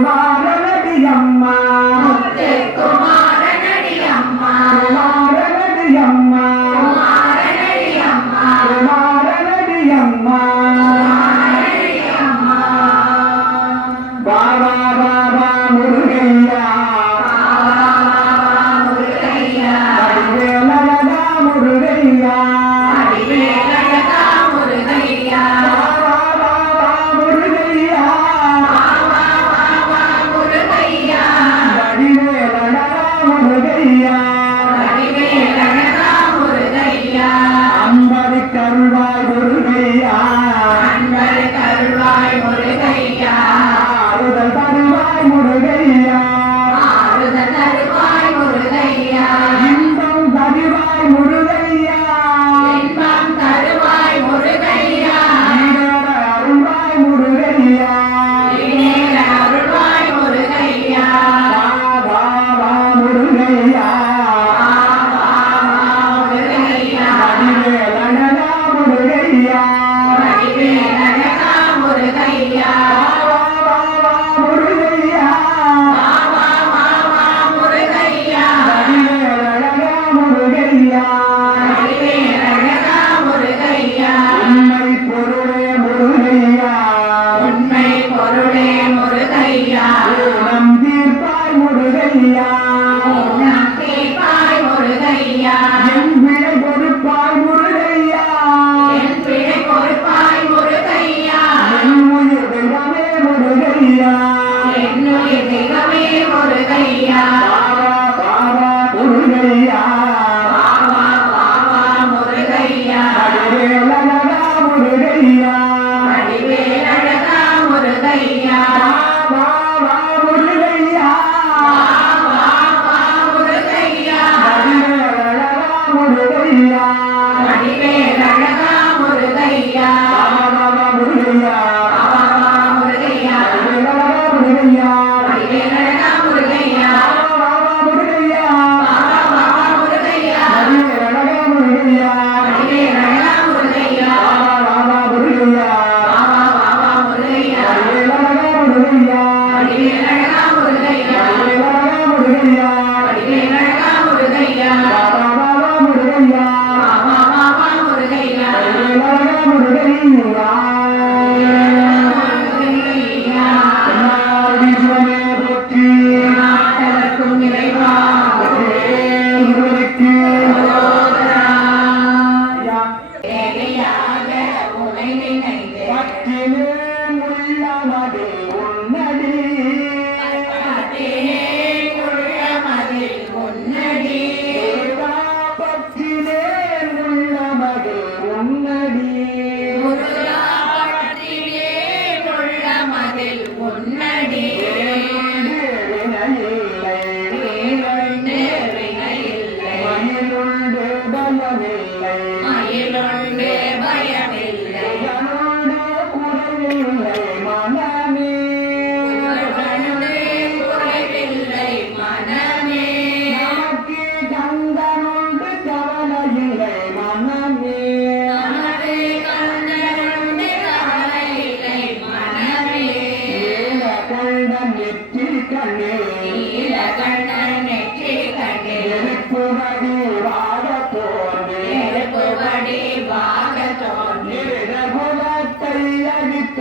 Mama. Yeah. அடிவேலழகா Amen. மனமில்லை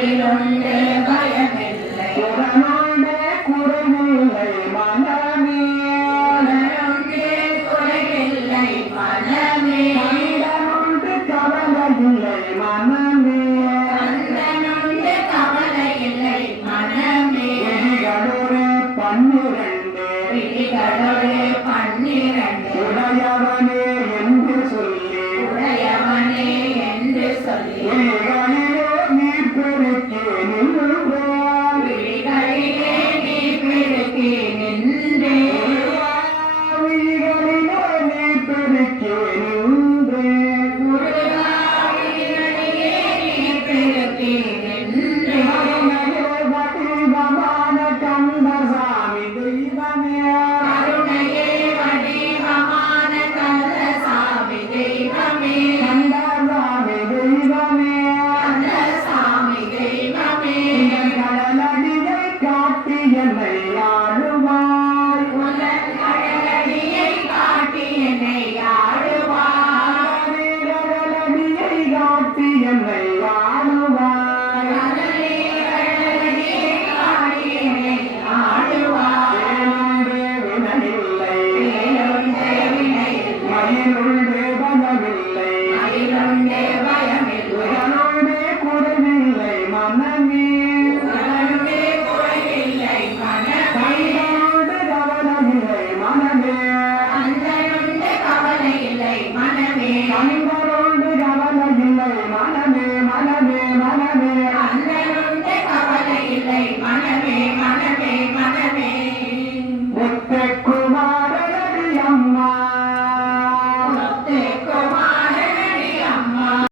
പതിനൊന്ന് പയ Yeah. Ibrahim, Ibrahim.